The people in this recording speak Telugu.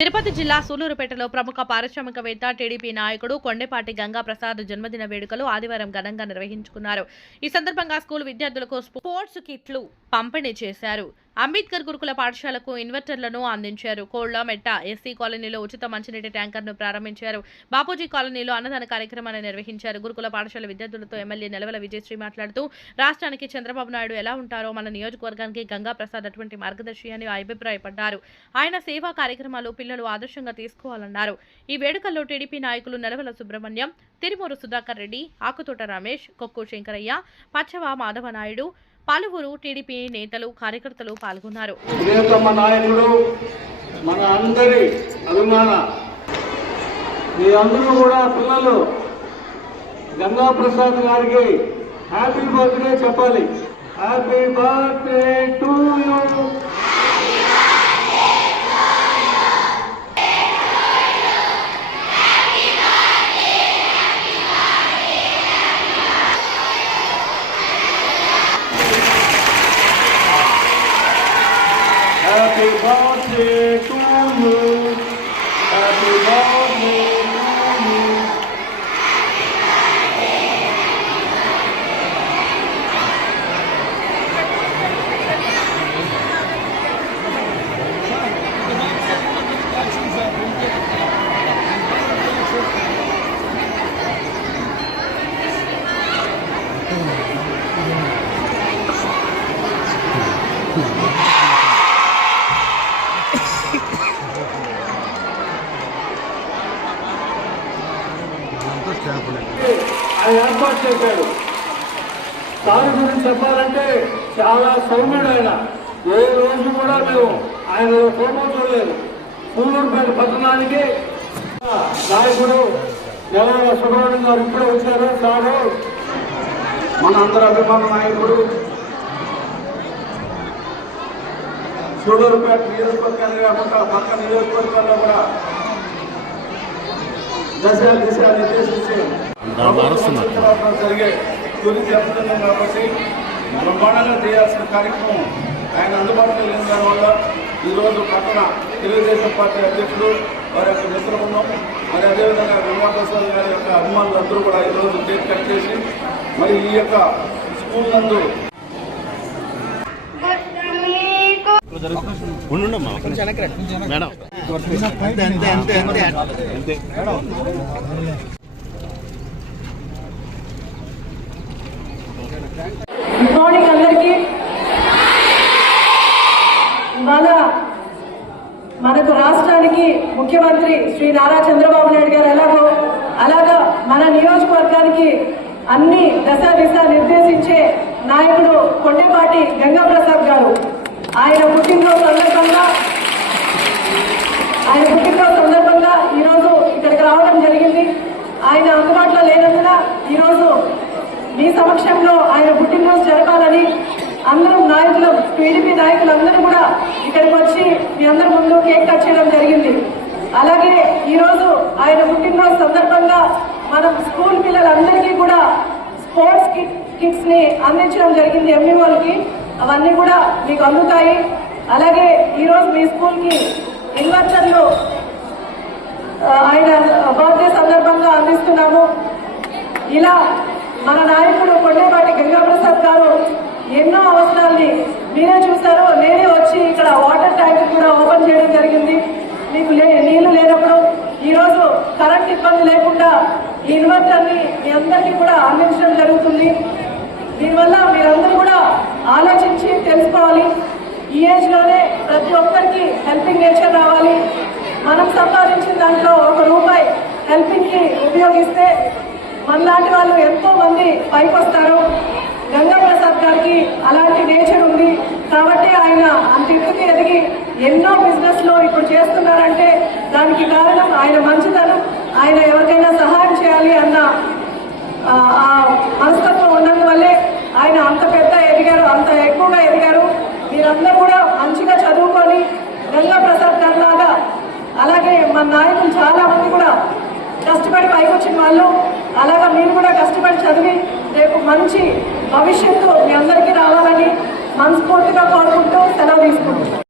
తిరుపతి జిల్లా సూలూరుపేటలో ప్రముఖ పారిశ్రామికవేత్త టీడీపీ నాయకుడు కొండెపాటి గంగాప్రసాద్ జన్మదిన వేడుకలు ఆదివారం ఘనంగా నిర్వహించుకున్నారు. ఈ సందర్భంగా స్కూల్ విద్యార్థులకు స్పోర్ట్స్ కిట్లు పంపిణీ చేశారు. అంబేద్కర్ గురుకుల పాఠశాలకు ఇన్వర్టర్లను అందించారు. కోళ్ళ మెట్ట ఎస్సీ కాలనీలో ఉచిత మంచినీటి ట్యాంకర్ను ప్రారంభించారు. బాపూజీ కాలనీలో అన్నదాన కార్యక్రమాన్ని నిర్వహించారు. గురుకుల పాఠశాల విద్యార్థులతో ఎమ్మెల్యే నెలవల విజయశ్రీ మాట్లాడుతూ రాష్ట్రానికి చంద్రబాబు నాయుడు ఎలా ఉంటారో మన నియోజకవర్గానికి గంగా ప్రసాద్ అటువంటి మార్గదర్శి అని అభిప్రాయపడ్డారు. ఆయన సేవా కార్యక్రమాలు పిల్లలు ఆదర్శంగా తీసుకోవాలన్నారు. ఈ వేడుకల్లో టీడీపీ నాయకులు నెలవల సుబ్రహ్మణ్యం తిరుమూరు సుధాకర్ రెడ్డి ఆకుతోట రమేష్ కొక్కు శంకరయ్య పచ్చవ మాధవనాయుడు పలువురు టీడీపీ నేతలు కార్యకర్తలు పాల్గొన్నారు. మన అందరి అభిమాన మీ అందరూ కూడా పిల్లలు గంగా ప్రసాద్ గారికి హ్యాపీ బర్త్డే చెప్పాలి. Happy birthday to you happy birthday to you happy birthday to you ఆయన ఏర్పాటు చేశాడు సార్ గురించి చెప్పాలంటే చాలా సౌమ్యుడు ఆయన. ఏ రోజు కూడా మేము ఆయన ఫోటో చూడలేదు. పూలూరుపేట పట్టణానికి నాయకుడు నెలల సుబ్రహ్మణ్యం గారు ఇప్పుడే వచ్చారు. సారు మన అందరి అభిమాన నాయకుడు సూళ్ళూరుపేట నియోజకవర్గాన్ని కాకుండా పక్క నియోజకవర్గాల్లో కూడా దశ దిశ నిర్దేశించే ప్రభుత్వం జరిగే తొలి జన్మదినం కాబట్టి బ్రహ్మాండంగా చేయాల్సిన కార్యక్రమం ఆయన అందుబాటులో లేని దానివల్ల ఈరోజు పట్టణ తెలుగుదేశం పార్టీ అధ్యక్షుడు వారి యొక్క మిత్రబృందం మరి అదేవిధంగా వెంకటప్రసాద్ గారి యొక్క అభిమానులు అందరూ కూడా ఈరోజు కేక్ కట్ చేసి మరి ఈ యొక్క స్కూల్ నందు ఉండుండమ్మా మేడం. అంతే అంతే అంతే అంతే గుడ్ మార్నింగ్ అందరికీ ఇవాళ మనకు రాష్ట్రానికి ముఖ్యమంత్రి శ్రీ నారా చంద్రబాబు నాయుడు గారు ఎలాగో అలాగా మన నియోజకవర్గానికి అన్ని దశ దిశ నిర్దేశించే నాయకుడు కొండపాటి గంగాప్రసాద్ గారు. ఆయన పుట్టినరోజు సందర్భంగా ఆయన పుట్టినరోజు సందర్భంగా ఈరోజు ఇక్కడికి రావడం జరిగింది ఆయన అందుబాటులో లేనందున ఈరోజు మీ సమక్షంలో ఆయన పుట్టినరోజు జరపాలని అందరం నాయకులు టీడీపీ నాయకులందరూ కూడా ఇక్కడికి వచ్చి మీ అందరి ముందు కేక్ కట్ చేయడం జరిగింది. అలాగే ఈరోజు ఆయన పుట్టినరోజు సందర్భంగా మనం స్కూల్ పిల్లలందరికీ కూడా స్పోర్ట్స్ కిట్స్ని అందించడం జరిగింది ఎంఈ వాళ్ళకి అవన్నీ కూడా మీకు అందుతాయి. అలాగే ఈరోజు మీ స్కూల్కి ఇన్వర్టర్లు ఆయన బర్త్డే సందర్భంగా అందిస్తున్నాము. ఇలా మన నాయకుడు కొండపాటి గంగాప్రసాద్ గారు ఎన్నో అవసరాల్ని మీరే చూశారు నేనే వచ్చి ఇక్కడ వాటర్ ట్యాంక్ కూడా ఓపెన్ చేయడం జరిగింది. మీకు లే నీళ్ళు లేనప్పుడు ఈరోజు కరెంట్ ఇబ్బంది లేకుండా ఈ ఇన్వర్టర్ని మీ అందరికీ కూడా అందించడం జరుగుతుంది. దీనివల్ల మీరందరూ కూడా ఆలోచించి తెలుసుకోవాలి. ఈ ఏజ్లోనే ప్రతి ఒక్కరికి హెల్పింగ్ నేచర్ రావాలి. మనం సంపాదించిన దాంట్లో ఒక రూపాయి హెల్పింగ్కి ఉపయోగిస్తే మనలాంటి వాళ్ళు ఎంతో మంది పైకి వస్తారు గంగా ప్రసాద్ గారికి అలాంటి ఎత్తుకి ఎన్నో బిజినెస్లో ఇప్పుడు చేస్తున్నారంటే దానికి కారణం ఆయన మంచితనం ఆయన ఎవరికైనా సహాయం చేయాలి అన్న ఆ మనస్తత్వం ఉన్నందువల్లే ఆయన అంత పెద్ద ఎదిగారు అంత ఎక్కువగా ఎదిగారు. మీరందరూ కూడా మంచిగా చదువుకొని గంగా ప్రసాద్ గారి అలాగే మన నాయకులు చాలా మంది కూడా కష్టపడి పైకి వచ్చిన వాళ్ళు అలాగా మీరు కూడా కష్టపడి చదివి రేపు మంచి భవిష్యత్తు మీ అందరికీ రావాలని మనస్ఫూర్తిగా కోరుకుంటూ సెలవు తీసుకుంటున్నాను.